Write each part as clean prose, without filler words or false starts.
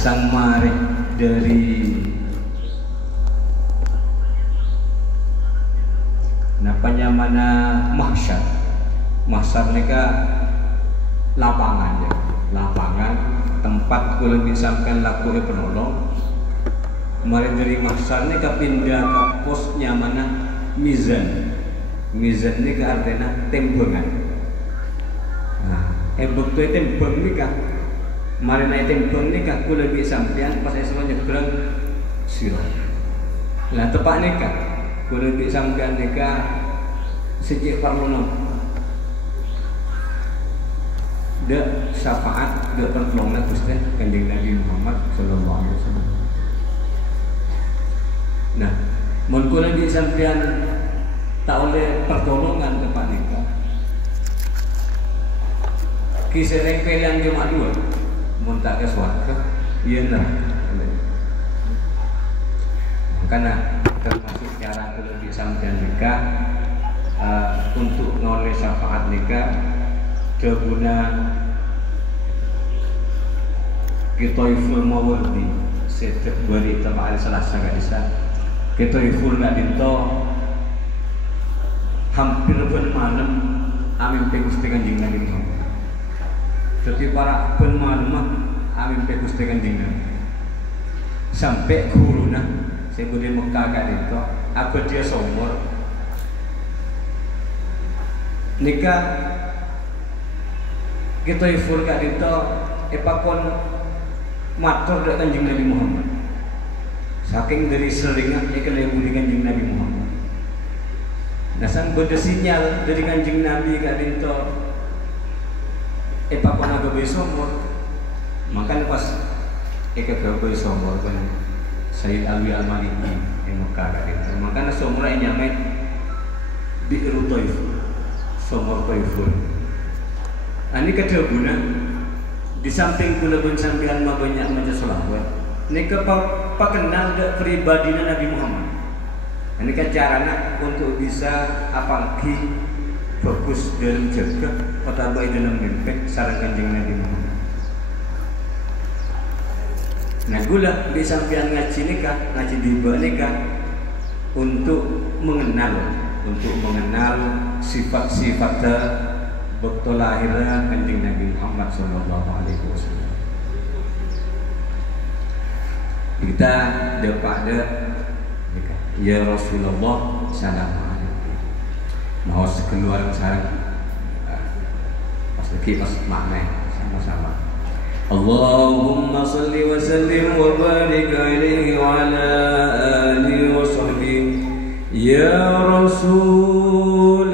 sang marik dari napanya mana mahsyar. Mahsyar nika lapangan ya, lapangan tempat kula disamkan laku penolong. Mari dari mahsyar nika pindah ke posnya mana mizan. Mizan nika artinya tembengan. Nah, betul tembeng nika. Mari naik tembeng nika kula disampian pas esok nyebrang sirah. Lah tepak nika kula disampian nika sejak parlono. Dek syafaat, dek pertolongan Gusti Kanjeng Nabi Muhammad sallallahu alaihi wasallam. Nah, mun kula di sampean tak oleh pertolongan depan nika. Kisah rempelian cuma dua, mun tak ke swarga, ieu neraka. Karena termasuk cara kula di sampean nika untuk ngoleh syafaat nika keguna kita iful mawardi setiap bari tabal selasa gadisa kita iful nggak dinto hampir ben malam amin pe Gusti Kanjeng Nabi Muhammad. Jadi para ben malam amin pe Gusti Kanjeng Nabi sampai guruna sing di Mekah gak dinto apa dia somor nikah kita ifur gak dito epakon matur dak Kanjeng Nabi Muhammad saking dari selingan ikelebu di Kanjeng Nabi Muhammad. Nah sang beda sinyal dari Kanjeng Nabi gak dito epakon agabe somor makanya pas agabe somor kan Sayyid Alwi Al-Maliki yang Mekah gak dito makanya somor yang nyamet bi'ru Taif somor Taifun. Ini kedua guna di samping kula pun sampean banyak maca selawat. Ini kepakenal pribadi Nabi Muhammad. Ini kan caranya untuk bisa apalagi fokus dalam jaga atau baik dalam mimpi sareng Kanjeng Nabi Muhammad. Nah gula di sampean ngaji nikah, ngaji diba nikah untuk mengenal sifat-sifat waktu lahirnya Kanjeng Nabi Muhammad sallallahu alaihi wasallam. Kita depada ya Rasulullah sallallahu alaihi. Mau sekeluar sareng pas lagi pas makna sama-sama. Allahumma salli wa sallim wa barik alaihi wa ala alihi wa sahbihi ya Rasulullah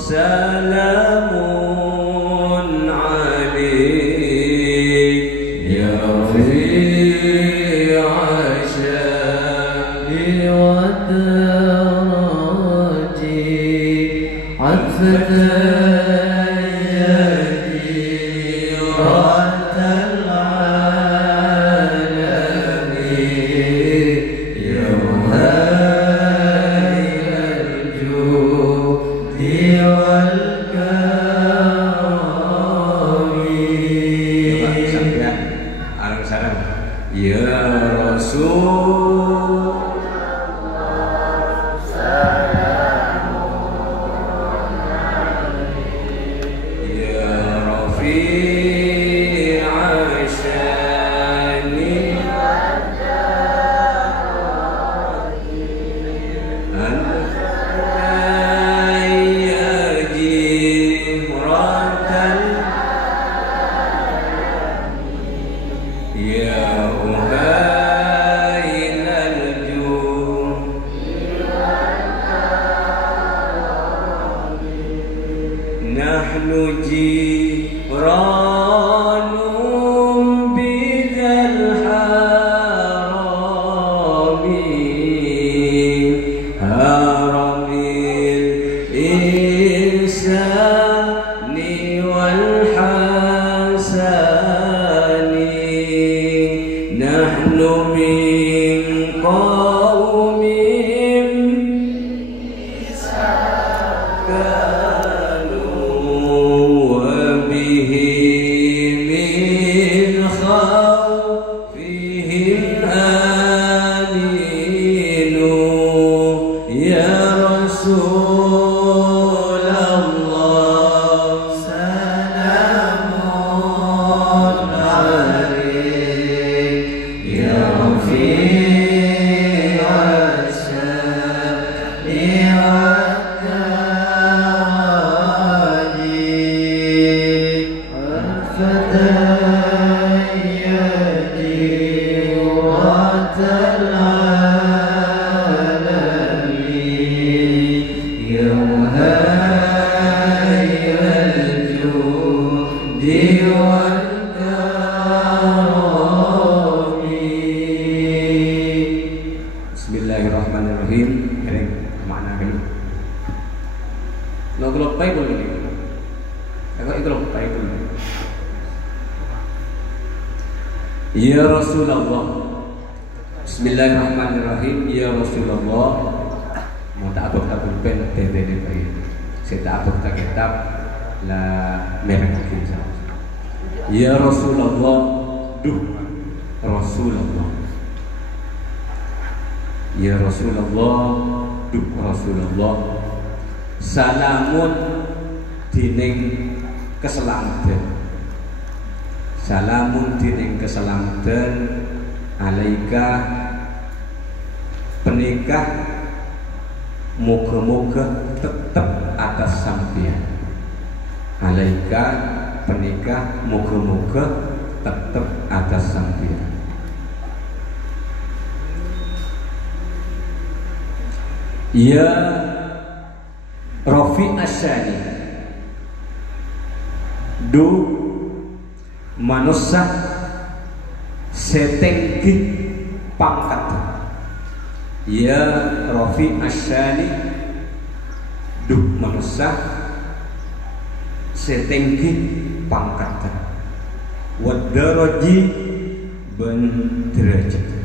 salamun alaik ya rafi'a syani wa daraji atfatan وبه من خاف Ya Rasulullah, Bismillahirrahmanirrahim. Ya Rasulullah, mau tak abang pen tede bayi. Saya tak abang tak kitab lah merek kita. Ya Rasulullah, duh Rasulullah. Ya Rasulullah, duh Rasulullah. Salamun dining keselamatan. Salamun dining keselamatan alaika penikah moga-moga tetap atas sampian. Alaika penikah moga-moga tetap atas sampian. Ya Rafi Asyani, du manusia setenggi pangkat. Ya Rafi Asyani, du manusia setenggi pangkat. Wadaraji ben derajat.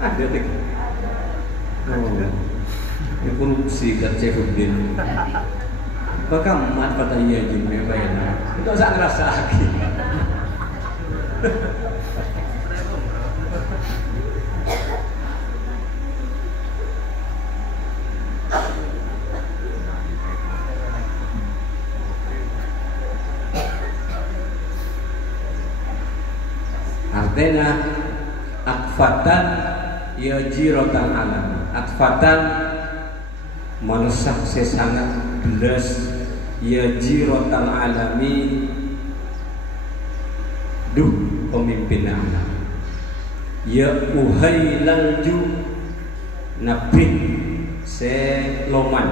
Ada deh. Ini korupsi kat Saifuddin. Maka mat kata iya jin bayar. Itu saya ngerasa lagi. Artinya akfatan ya jirotan alam. Akfatan manusia sesangat belas ya jirotan alami, duh pemimpin alam. Ya uhailalju nabi seloman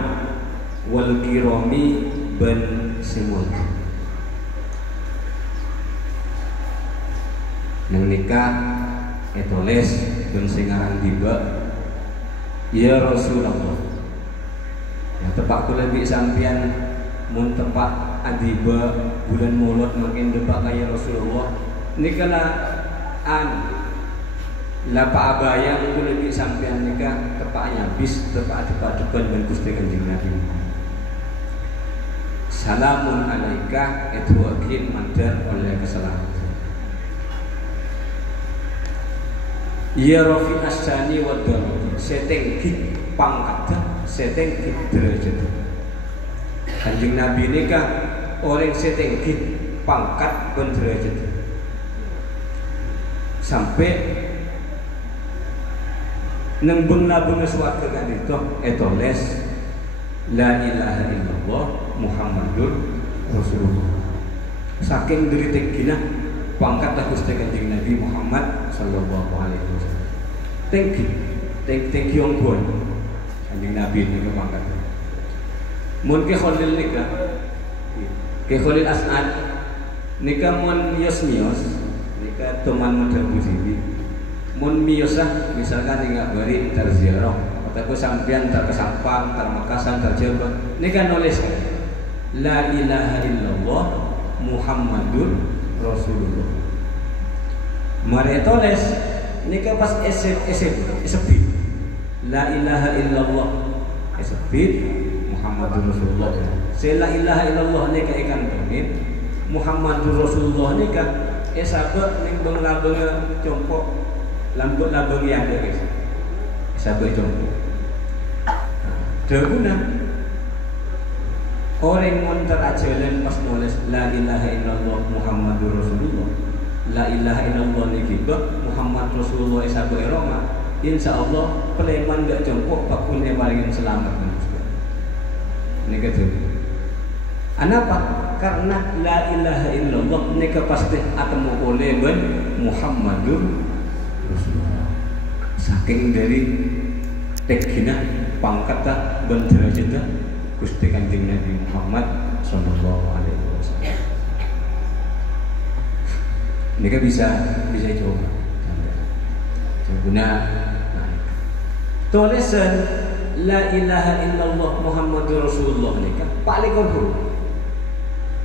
wal kiromi ben simul. Yang nikah etoles dan singaran tiba. Ya Rasulullah, yang tepak kula bi sampian mun tepak adiba bulan Maulud makin depak kaya Rasulullah nikah lah Pak abaya kula bi sampian nikah tepaknya bis tepak depan dan Gusti Kanjeng Nabi. Salamun alaika itu akin mandan oleh keselamatan. Ya Rafi Asyani wa Daraji, setenggi pangkat, setenggi derajat. Kanjeng Nabi nikah orang setenggi pangkat dan derajat. Sampai nang benga-benga suwarga kan itu etoles la ilaha illallah Muhammadur Rasulullah. Saking dari tegina pangkat Gusti Kanjeng Nabi Muhammad sallallahu alaihi wasallam. Thank you yang buat Kanjeng Nabi ini ke pangkat. Mun ke Khalil nikah, ke Khalil As'ad nikah mun mios nikah teman model busibi. Mun miosah misalkan tinggal bari terziarah atau sampean terkesampang, termakasan, terjabat nikah nulis la ilaha illallah Muhammadur Rasulullah. Mari tulis nikah pas esebit la ilaha illallah esebit Muhammadur Rasulullah. Se la ilaha illallah nikah ikan tongit Muhammadur Rasulullah nikah esabe ning beng-labeng compok lambung yang ada guys. Esabe compok. Daguna orang mun terajalan pas nulis la ilaha illallah Muhammadur Rasulullah. La ilaha illallah niki Muhammad Rasulullah sabu Roma. Insyaallah peleman gak jongkok bakun paling selamat. Ini kata. Kenapa? Karena la ilaha illallah niki pasti akan oleh ben Muhammadur Rasulullah. Saking dari tegina pangkata ben derajat Gusti Kanjeng Nabi Muhammad sallallahu alaihi wasallam. Ini kan bisa coba. Guna tulisan la ilaha illallah Muhammadur Rasulullah nika paling huruf.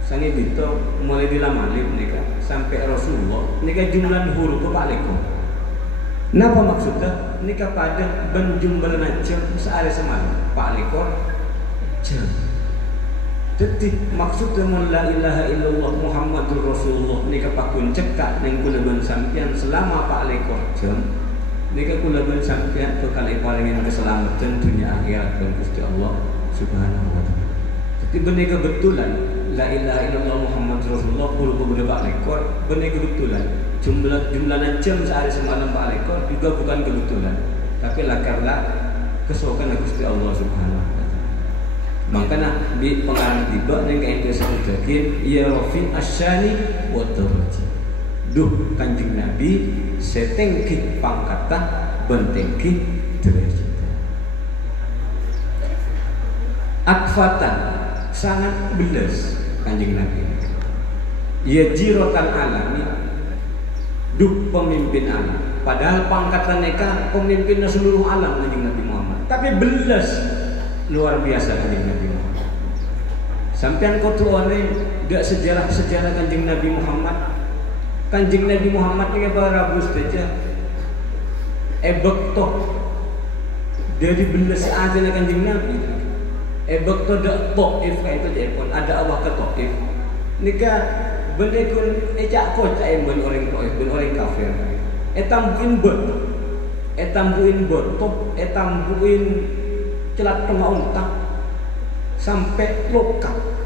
Sange dito mulai dilamalip nika sampai Rasulullah nika jumlah huruf paling huruf. Napa maksudnya? Nika pada benjumlah jam sehari semalam paling jam. Jadi maksudnya la ilaha illallah Muhammadur Rasulullah nika pakun cekak neng kulaban sampian selama paling jam. Nika kulaban sampeyan bakal paringin keselamatan dunia akhirat dan Gusti Allah Subhanahu wa taala. Jadi bener kebetulan la ilaha illallah Muhammadur Rasulullah kulo Pak Lekor bener kebetulan jumlah jam sehari semalam Pak Lekor juga bukan kebetulan tapi karena kesokan Gusti Allah Subhanahu wa taala. Makanya di pengarang tiba ning kae disebutake ya rafi asyani wa tarji. Duh Kanjeng Nabi setengki pangkatan bentengki derajat. Akfatan sangat belas Kanjeng Nabi. Ya jirotan alami duh pemimpin alam. Padahal pangkatan neka pemimpin seluruh alam Kanjeng Nabi Muhammad. Tapi belas luar biasa Kanjeng Nabi Muhammad. Sampean kotuane dak sejarah Kanjeng Nabi Muhammad. Kanjeng Nabi Muhammad ini barabus saja. Bekto dari belas aja na Kanjeng Nabi. Bekto dak Taif itu jepon ada Allah ke Taif. Nika benekun ecak kocak ben orang Taif, ben orang kafir. Etambuin bot, etambuin celat tengah untak sampai lokal.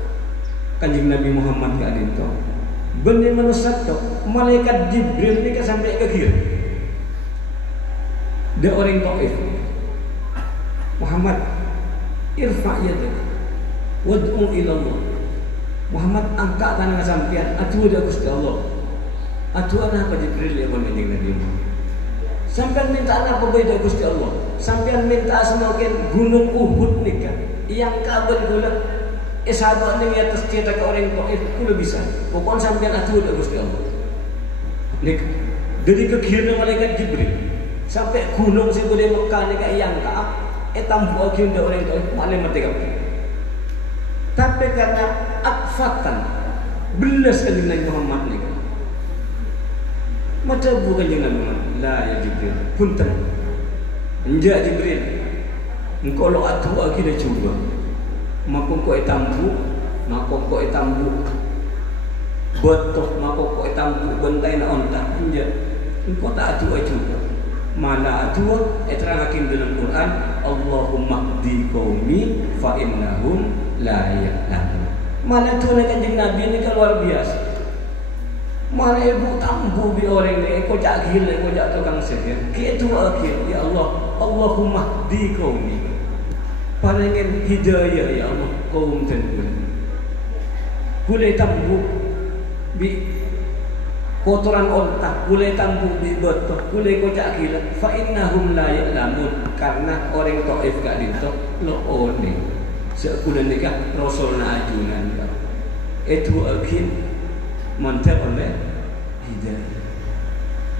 Kanjeng Nabi Muhammad gak dinto. Benih manusia tu malaikat Jibril ni sampai ke kiri. Dia orang Taif. Muhammad, irfa yadak, wad'u ila Allah. Muhammad angkat tangan sampean, atu dia Gusti Allah. Atu apa Jibril ya Kanjeng Nabi Muhammad. Sampean minta apa beda Gusti Allah? Sampean minta semakin gunung Uhud nikah. Yang kabel gula sahabat ni atas cerita ke orang Taif kula bisa. Pokon sampean atu dah Gusti Allah. Nik dari kekirna malaikat Jibril sampai gunung si boleh Mekah ni ka yang ka tambu akhir dah orang Taif malam mati kabeh. Tapi karena akfatan belas Kanjeng Nabi Muhammad ni. Macam bukan Kanjeng Nabi Muhammad. La ya Jibril, punten. Enja Jibril. Engkau lo atu akhir dah cuba. Makoko etambu betok makoko etambu bentai na onta inja engkau tak atu aja mana atu eterangakin dalam Quran Allahumma hdi qaumi fa innahum la ya'lamun. Mana tu nak Kanjeng Nabi ni kan luar biasa. Mana ibu tambu bi orang ni kocak gila kocak tukang sihir kitu akhir ya Allah Allahumma hdi qaumi palingin hidayah ya Allah kaum tenun. Boleh tambu bi kotoran ontak, boleh tambu bi betok, boleh kocak gila. Fa innahum la ya'lamun karena orang Taif gak dintok lo one. Sekulen nikah Rasulna ajunan. Itu akhir mantap oleh hidayah.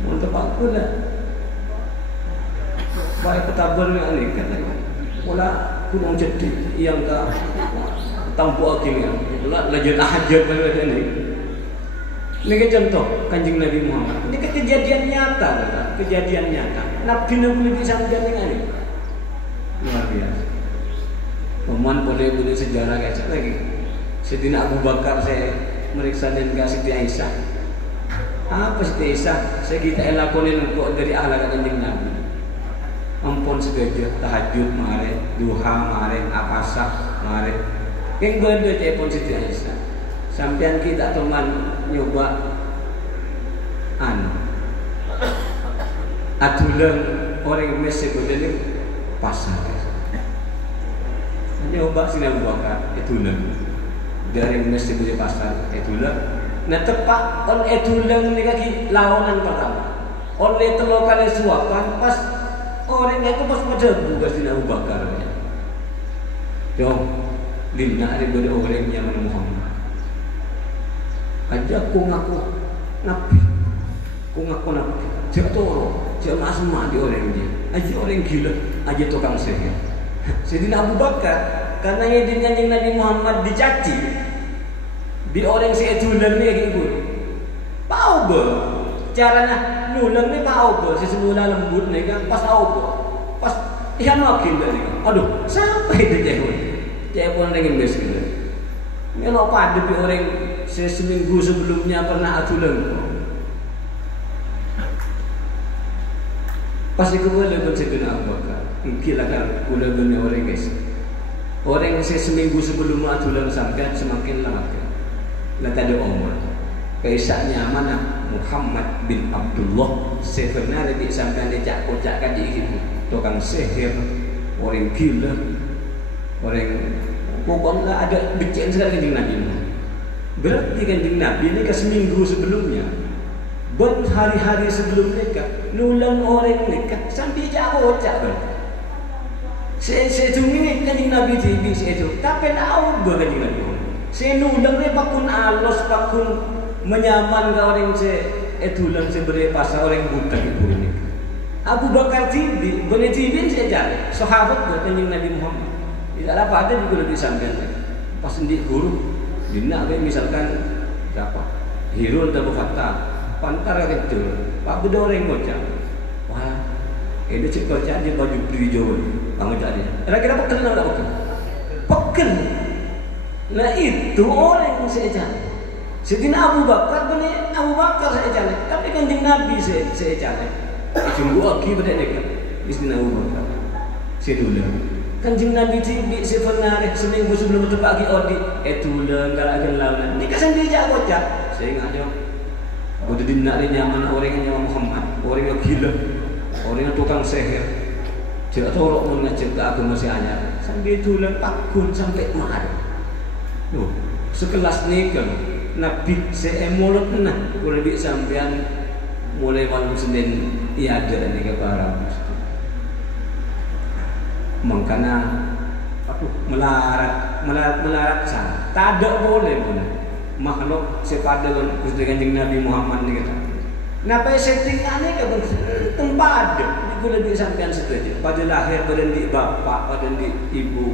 Mantap aku lah. Baik petabar yang ni kan. Mula kunong jadi yang ke tampu akhirnya lajur tahajud pada ini. Ini contoh Kanjeng Nabi Muhammad. Ini kejadian nyata, kejadian nyata. Nabi Nabi bisa menjalani ini luar biasa. Peman boleh sejarah kayak lagi. Sedina Abu Bakar saya meriksa dan kasih Siti Aisyah. Apa Siti Aisyah? Saya kita elakonin kok dari akhlak Kanjeng Nabi. Ampun segaja tahajud mare, duha mare, apasah mare. Yang benda cepon Siti Aisyah. Sampian kita teman nyoba atulang orang Mesir ini pasar. Nyoba sini Abu Bakar itulang dari Mesir di pasar itulang. Nah tepat on itulang ni kaki lawanan pertama. Oleh telokan suapan pas orang itu pas macam bukan sini Abu Bakar. Jom lina daripada orangnya Muhammad. Aja ku ngaku nabi, ku ngaku nabi. Jatuh cuma semua di orang dia. Aja orang gila, aja tukang sihir. Sayyidina Abu Bakar karena dia Kanjeng Nabi Muhammad dicaci. Di orang seetulan ni gitu. Pau be. Caranya nulang ni pau be. Sesemula lembut ni kan pas au be. Pas ihan makin dari. Aduh, sampai dia jahun. Jahun dengan bes gitu. Melo pada di orang seminggu sebelumnya pernah atulan. Pasti kembali pun Sayyidina Abu Bakar. Mungkin lah kan ulah dunia orang guys. Orang seminggu sebelum atulan sampai semakin lama kan. Nah tadi Umar. Kaisahnya mana Muhammad bin Abdullah sebenarnya di sampai dia kocakkan di itu tukang sihir, orang gila, orang pokoknya ada becek sekali Kanjeng Nabi. Berarti Kanjeng Nabi ini ke seminggu sebelumnya. Hari-hari sebelum nikah nulang orang nikah sampai jauh ocak kan. Saya tunggu Kanjeng Nabi TV saya tu. Tapi tahu Kanjeng Nabi. Saya nulang ni pakun alos pakun menyaman ke orang saya etulang saya beri pasal orang buta itu ini. Abu Bakar TV, boleh TV saya cari. Sahabat Kanjeng Nabi Muhammad. Tidak apa ada juga lebih sampaikan. Pas sendiri guru, dina misalkan apa? Hirul dan Fatah. Pantar kecil, Pak Bedoreng ngocak. Wah, ini cik kerja dia baju hijau, kamu cari. Kira-kira pekel atau tak pekel? Pekel. Nah itu orang yang saya cari. Sayyidina Abu Bakar benar Abu Bakar saya cari, tapi Kanjeng Nabi saya cari. Sungguh aki pada mereka. Sayyidina Abu Bakar. Saya dulu. Kanjeng Nabi tibi sebenarnya seminggu sebelum itu pagi odi. Tulang galak lawan. Ni kesan dia kocak. Saya ingat dia. Udah dinari nyaman orang yang nyaman Muhammad, orang yang gila, orang yang tukang sihir. Tidak tahu orang mengajak ke agama masih anyar. Sampai tulang takun sampai marah. Loh, sekelas ni kan Nabi seemolot nah, kalau lebih sampean mulai malam Senin ia ada ni ke para makanya melarat sana. Tak ada boleh pun. Makhluk sepada dengan Gusti Kanjeng Nabi Muhammad ni kata. Napa settingan ni ke tempat itu lebih sampean setuju. Pada lahir pada di bapa, pada di ibu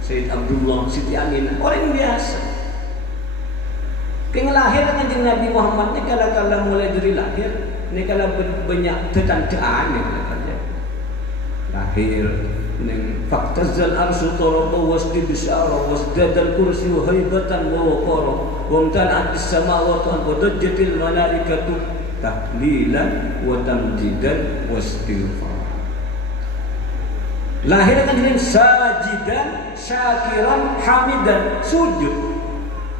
Sayyid Abdullah, Siti Aminah, orang biasa. Keng lahir Kanjeng Nabi Muhammad ni kala mulai dari lahir, ni kala banyak tetandaan ni kata. Lahir neng faktazal arsu taraba wasdi bisyara wasdadal kursi haibatan wa waqara wa amtala'at as-samawati wa dajjatil malaikatu tahlilan wa tamjidan wastighfar. Lahir kan dengan sajidan syakiran hamidan sujud.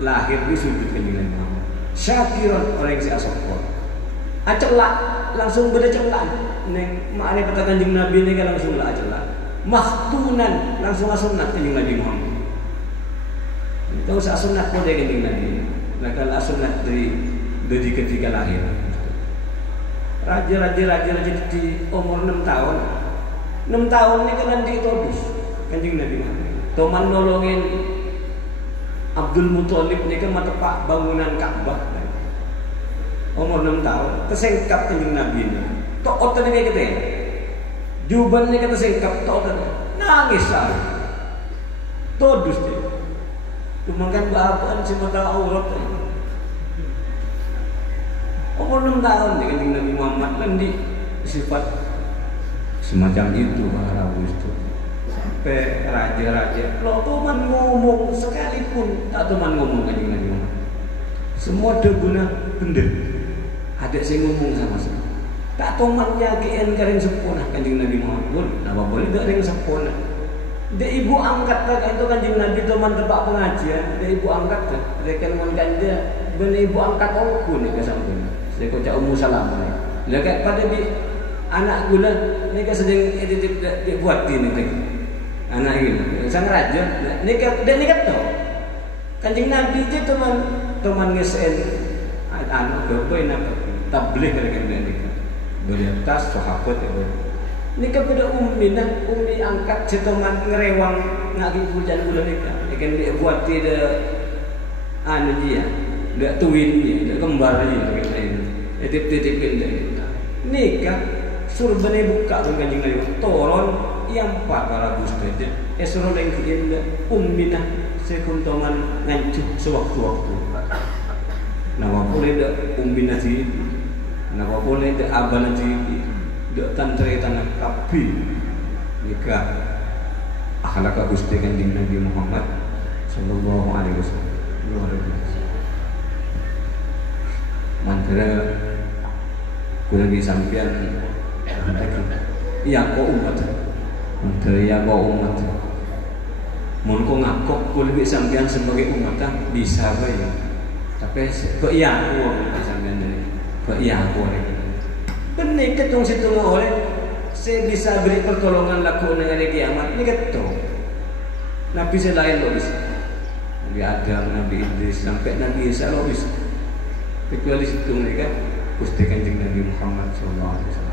Lahir di sujud kan dengan Muhammad. Syakiran orang yang siasokor. Acelak langsung beda celak. Neng makna kata Kanjeng Nabi ni kan langsung lah celak. Mahtunan langsung sunat Kanjeng Nabi Muhammad. Tahu sak sunat pun dari Kanjeng Nabi. Nakal sunat dari ketika lahir. Raja di umur 6 tahun. 6 tahun ni kan ditodus Kanjeng Nabi Muhammad. Toman nolongin Abdul Muthalib ni kan matepak bangunan Ka'bah. Umur 6 tahun kesengkap Kanjeng Nabi ni. Tok otot ni kata. Juban ni kata singkap tok nangis saya. Todus dia. Makan bapaan semata aurat. Umur 6 tahun ni Kanjeng Nabi Muhammad kan di sifat semacam itu para itu. Sampai raja-raja lo teman ngomong sekalipun tak teman ngomong Kanjeng Nabi Muhammad. Semua ada guna benda. Ada saya ngomong sama saya. Tak tomannya kian kering sempurna Kanjeng Nabi Muhammad. Apa boleh tak kering sempurna? Dia ibu angkat tak itu Kanjeng Nabi toman tempat pengajian. Dia ibu angkat tak. Dia kan mengkan dia. Benar ibu angkat aku ni kesampurna. Saya kocak Ummu Salamah ni. Lekat pada di anak gula ni kan sedang dia buat ni lagi. Anak ini sang raja. Ni kan dia ni kata. Kanjeng Nabi je toman ngesen anak berapa nak tabligh dengan dia. Beriatas sahabat itu. Ini kepada Ummi angkat setoman ngerewang ngaki hujan bulan nikah. Ikan dia buat dia anu dia, dia tuin dia, dia kembar dia. Titip-titipin dia. Nikah surbane buka dengan Kanjeng Nabi toron yang para Gusti esro leng kiinda ummina sekuntongan ngancuh sewaktu-waktu nawa boleh da ummina ji nawa boleh da abana ji da tantre tanah kapi nikah akhlak Gusti Kanjeng Nabi Muhammad sallallahu alaihi wasallam luar biasa mantra kudu disampian iya kok umat mantra ya kok umat mun kok ngakok kudu disampian sebagai umat bisa bae tapi kok iya aku disampian ini kok iya aku benih ketong situ oleh saya bisa beri pertolongan laku dengan hari kiamat ini ketong Nabi selain lo bisa Nabi Adam, Nabi Idris sampai Nabi Isa lo bisa kecuali situ mereka Gusti Kanjeng Nabi Muhammad SAW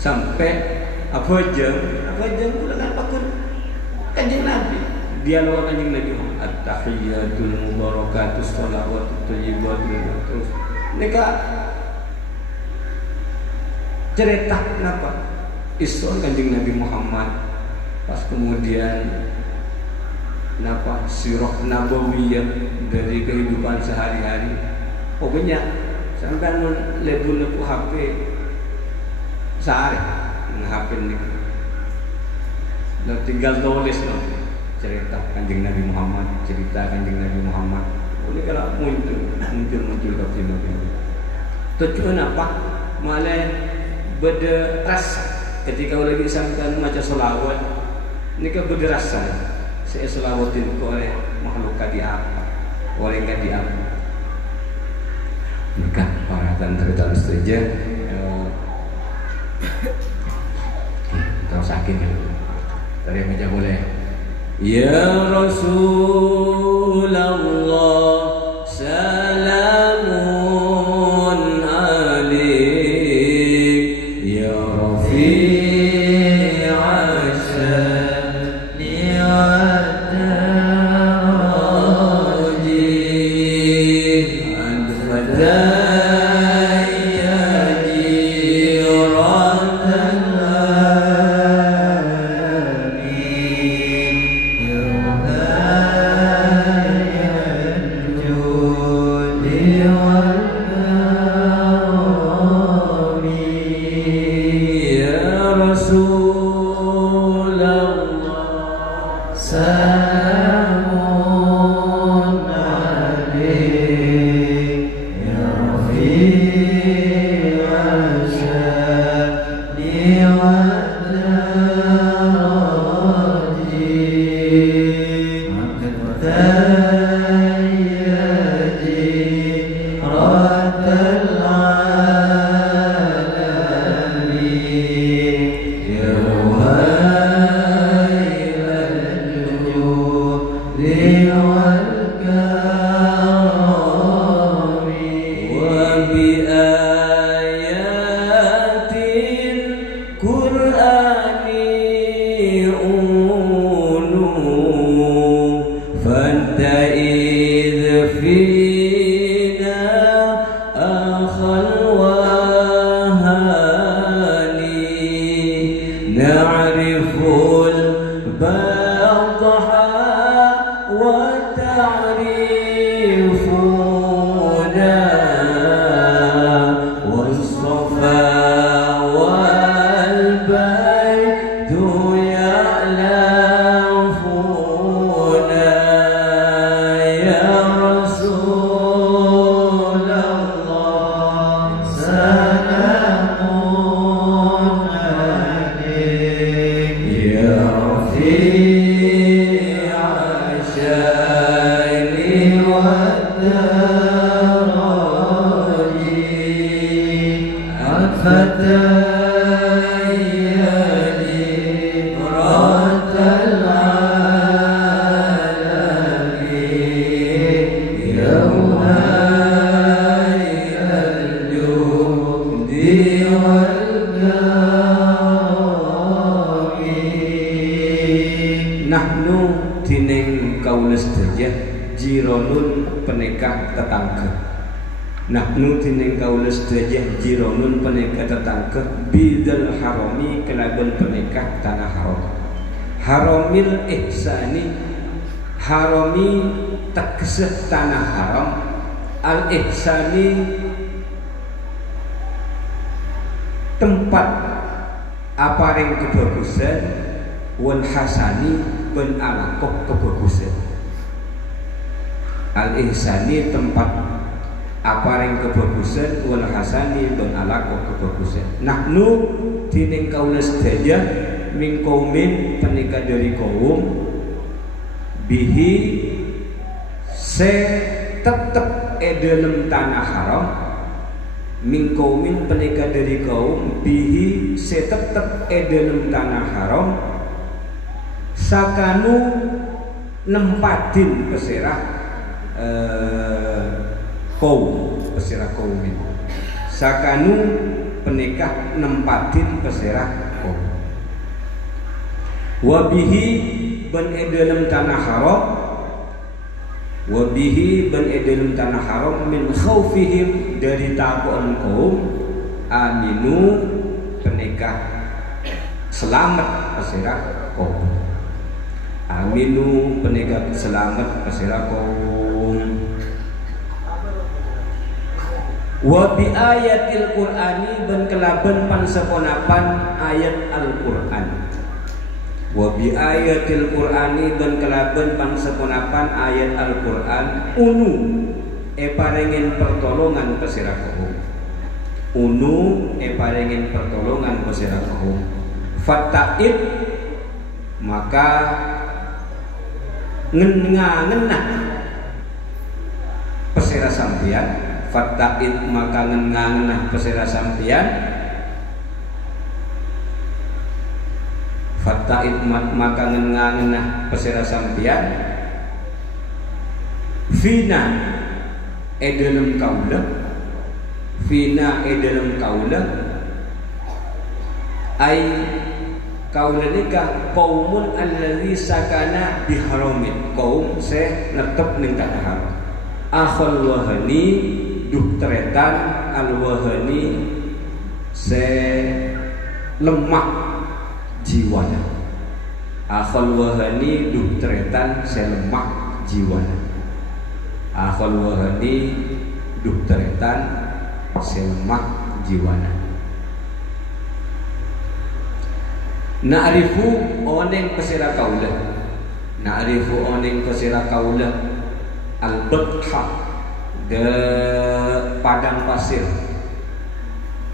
sampai apa aja ulangan pakun Kanjeng Nabi dialog Kanjeng Nabi at-tahiyyatul mubarakatus shalawatut thayyibatul terus mereka cerita kenapa Isra Kanjeng Nabi Muhammad pas kemudian kenapa sirah nabawiyah dari kehidupan sehari-hari pokoknya sampai lebu-lebu HP sehari HP ini tinggal tulis cerita Kanjeng Nabi Muhammad ini kalau muncul ke Nabi tujuan apa malah beda rasa ketika lagi sampai macam solawat ini kan beda rasa saya solawatin oleh makhluk kadi apa oleh kadi apa nikah para tantri dan setuju terus sakit tadi meja boleh ya Rasulullah salamun alaik ya Rafi'a sya'ni wa'ad-daraji Nahnu tining kaula sedaya jironun penikah tetangga bidal harami kelaban penikah tanah haram. Haramil ihsani harami tegeseh tanah haram, al ihsani tempat aparing kebagusan, wal hasani ben alakoh kebagusan. Al ihsani tempat aparing kebagusan, wal hasani ben alakoh kebagusan. Nahnu tining kaula sedaya min qaumin penikah dari kaum bihi se tetep dalam tanah haram, min qaumin penikah dari kaum bihi se tetep dalam tanah haram, sakanu nempatin peserah kaum peserah kaumin, sakanu penikah nempatin peserah kaum. Wabihi ban dalam tanah haram, wabihi ban dalam tanah haram min khaufihim dari takuan kaum aminu penikah selamat peserah kaum, aminu penikah selamat peserah kaum. Wa bi ayatil qur'ani ban kelaban panseponapan ayat Al-Qur'an. Wa bi ayatil qur'ani dan kelaban pangseponapan ayat Al-Qur'an unu paringin pertolongan pesira kaum, unu paringin pertolongan pesira kaum. Fata'id maka ngenah pesira sampian, fata'id maka ngenah pesira sampian, fata'id maka ngenah pesira sampian, fina dalam kaula, fina dalam kaula, ai kaula nikah qaumun allazi sakana biharamin, kaum se netep ning tanah haram. Akhul wahani duh tretan al wahani se lemah jiwana, akhul wahani duh tretan se lemah jiwana, akhul wahani duh tretan se lemah jiwana. Na'rifu oneng pesira kaula, na'rifu oneng pesira kaula al-batha de padang pasir,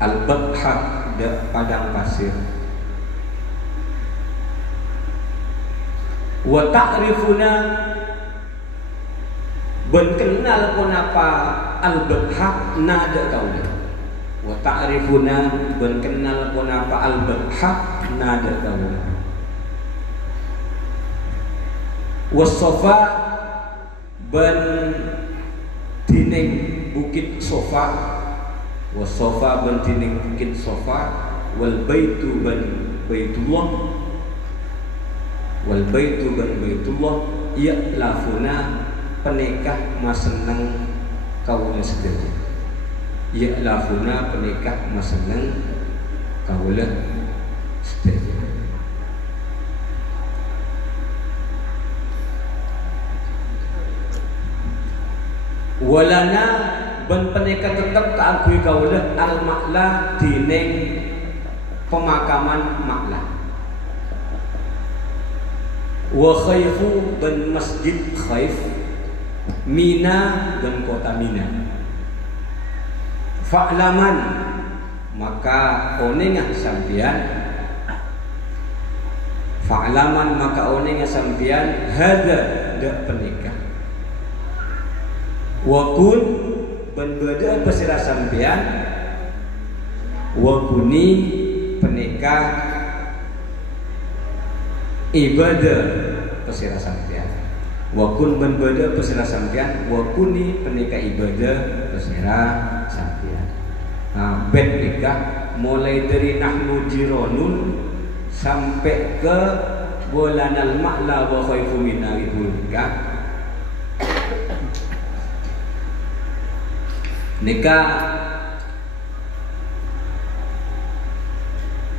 al-batha de padang pasir. Wa ta'rifuna ben kenal pun apa al-batha nada kaula, wa ta'rifuna ben kenal pun apa al-batha nada kaula. Was-safa ben dining bukit Sofa, was-safa ben dining bukit Sofa, wal baitu ben baitullah, wal baitu ban baitullah ya'lafuna penikah maseneng kaula sedaya, ya'lafuna penikah maseneng kaula sedaya. Walana ban penikah tetap kaagui kaula al-ma'la dining pemakaman Ma'la, wa khaifu dan masjid Khaif, Mina dan kota Mina. Fa'laman maka onengah sampian, fa'laman maka onengah sampian hada dak penikah, wa kun ben beda pesira sampian, wa kuni penikah ibadah pesira sampian, wa kun ben beda pesira sampian, wa kuni penikah ibadah pesira sampian. Nah, bed nikah mulai dari nahnu jironun sampai ke bulanal ma'la wa khaifu min nikah Nika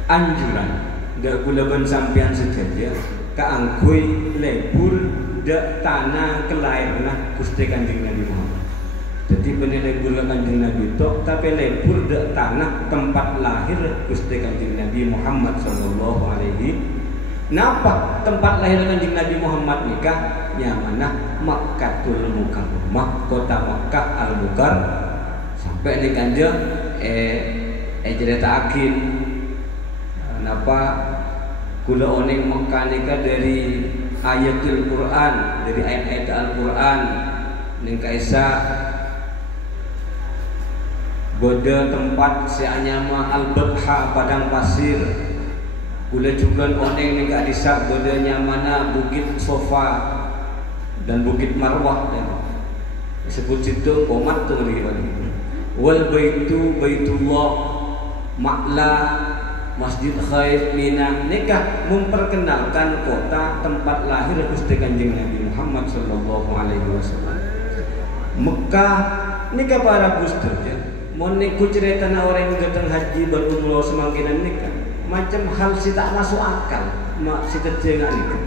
anjuran dak kula ben sampean sedaja kaangkui lebur dak tanah kelahiran Gusti Kanjeng Nabi Muhammad. Jadi bener lebur Kanjeng Nabi tok tapi lebur dak tanah tempat lahir Gusti Kanjeng Nabi Muhammad sallallahu alaihi. Napa tempat lahir Kanjeng Nabi Muhammad nikah nyamana Makkatul Mukarramah, kota Makkah Al-Mukarramah. Sampai di kanjeng ceritakin napa kula oneng Makkah nikah dari ayatul Quran, dari ayat-ayat Al-Quran ning kaisa boda tempat seanyama Al-Batha padang pasir. Kula juga oneng ning kadisa bodanya mana Bukit Sofa dan Bukit Marwah dan disebut situ komat tuh lagi. Wal baitu baitullah ma'la Masjid Khaif Mina nikah memperkenalkan kota tempat lahir Gusti Kanjeng Nabi Muhammad sallallahu alaihi wasallam. Mekah nikah para Gusti mun niku ceritana orang datang haji berumrah semangkinan nikah macam hal si tak masuk akal mak si tejengak nikah.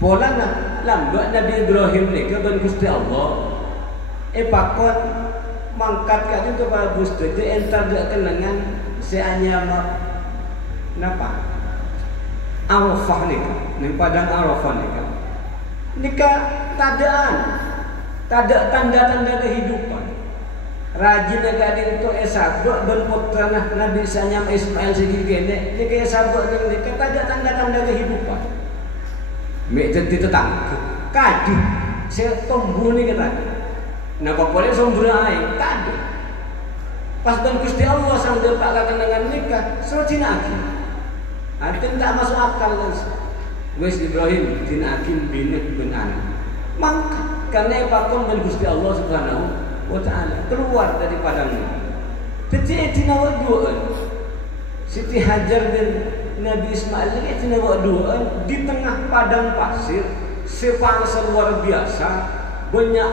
Pola lambak Nabi Ibrahim nikah ben Gusti Allah pakon mangkat kan itu para Gusti itu entar dak kenangan seanya napa Arafah nikah ning padang Arafah nikah tadaan tada tanda-tanda kehidupan rajin agak itu esabuk ben putra Nabi sanyam Ismail segi gene nikah esabuk ning nikah tada tanda-tanda kehidupan mek jadi tetangga kadu saya tumbuh ni kata napa boleh sumber air tak ada pas dan Gusti Allah sang depak kenangan nikah sojina aki aten tak masuk akal wis Ibrahim din akim binik bin anak mangkat karena pakon dan Gusti Allah subhanahu wa ta'ala keluar dari padang jadi dinawa duaan Siti Hajar dan Nabi Ismail ini dinawa duaan di tengah padang pasir sepangsa luar biasa banyak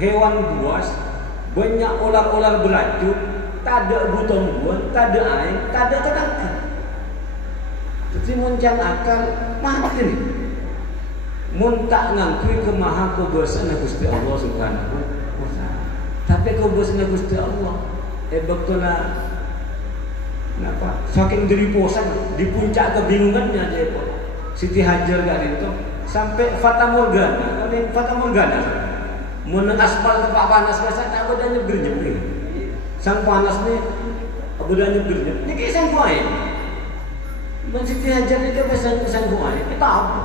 hewan buas, banyak ular-ular beracun, tak ada butong buat, tak ada air, tak ada tetangga. Jadi muncang akal mati nih. Mun tak ngakui ke maha kubesan Gusti Allah subhanahu wa ta'ala. Tapi kubesan Gusti Allah, betulnya kenapa? Saking deriposan di puncak kebingungannya aja pun. Siti Hajar gak itu sampai Fata Morgana, Fata Morgana. Mun aspal tempat panas biasa tak ada nyebir-nyebir. Sang panas ni ada nyebir-nyebir. Ni kisah kuai. Men Siti Hajar ni ke sang kuai. Kita apa?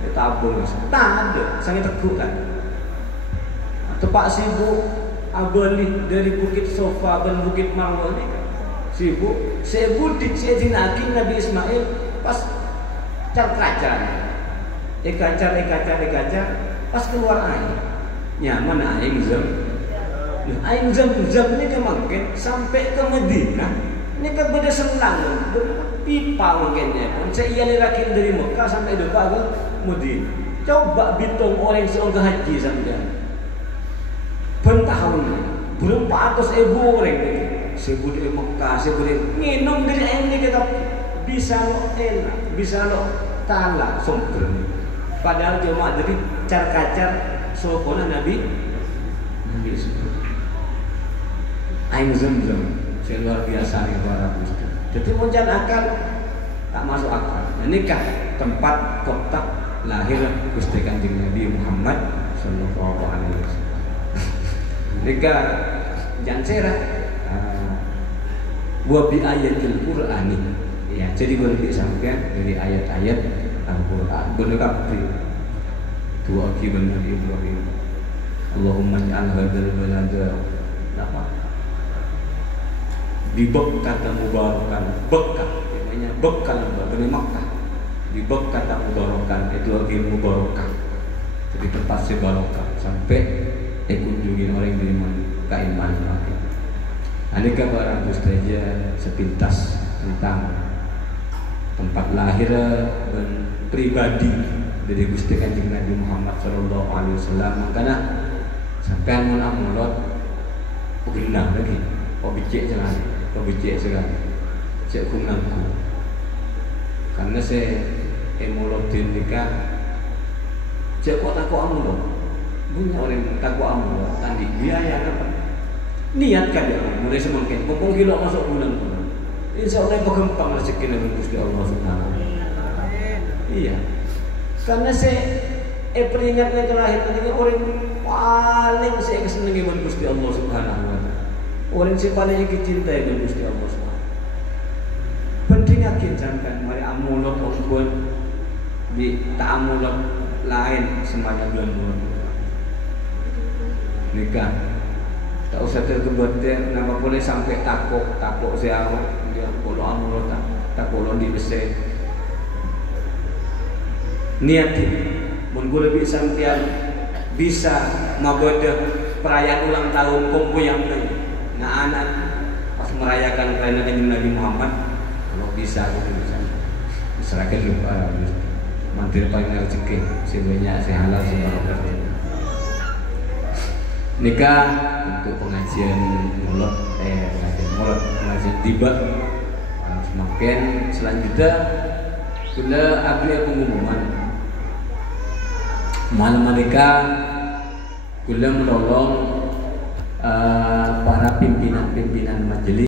Kita apa mas? Tak ada. Sang teguk kan. Tempat sibuk abali dari Bukit Sofa dan Bukit Marwah ni sibuk. Saya budik saya dinakin Nabi Ismail pas kacar. Ekacar pas keluar air nyaman air zam ini kemakin sampai ke Medina ini kan beda selang pipa makanya pun saya lirakin dari Mekah sampai dekat ke Medina coba bitung orang seorang ke haji sampai pentahun belum 400.000 orang sebut di Mekah sebut minum dari air ini kita bisa lo enak bisa lo talak sumber padahal cuma dari kacar sopona Nabi sebut aing zam-zam luar biasa nih para Gusti. Jadi muncul akal tak masuk akal. Nikah tempat kota lahir Gusti Kanjeng Nabi Muhammad sallallahu alaihi wasallam. Nikah jangan serah wa bi ayatil Qur'ani. Ya, jadi boleh disampaikan dari ayat-ayat Al-Quran benar kabeh. Dua benar Ibrahim. Allahumma ij'al hadzal balada apa? Di Bekkah mubarakan. Bekkah namanya Bekkah benar Makkah. Di Bekkah mubarakan itu ilmu barokah. Jadi tempat barokah sampai kunjungi orang dari keimanan. Aneka barang saja sepintas tentang tempat lahir dan pribadi dari Gusti Kanjeng Nabi Muhammad sallallahu alaihi wasallam. Makanya sampai amulot pegina lagi, pebicik sekali, cek kunangku. Karena saya emolotin nikah, cek kok takut amulot, punya orang takut amulot, tadi biaya apa? Niatkan ya, mulai semakin, kumpul kilo masuk bulan. Insya Allah berkembang rezeki dengan Gusti Allah Subhanahu. Iya, karena saya peringatnya kelahiran ini orang paling saya kesenangan dengan Gusti Allah Subhanahu wa taala. Orang yang paling dicintai dengan Gusti Allah Subhanahu. Penting aja jangan mari amulot maupun di tak amulot lain semuanya bulan-bulan. Nikah tak usah terkebetulan nama boleh sampai takut saya dia kalau amulot takut di besi. Niatin mun lebih sampean bisa maboda perayaan ulang tahun kumpul yang nah anak pas merayakan perayaan Nabi Muhammad kalau bisa serahkan lupa mantir paling rezeki sebanyak sehalal sebarokah. Nikah untuk pengajian pengajian tiba semakin selanjutnya sudah ada pengumuman malam mereka gula menolong para pimpinan majelis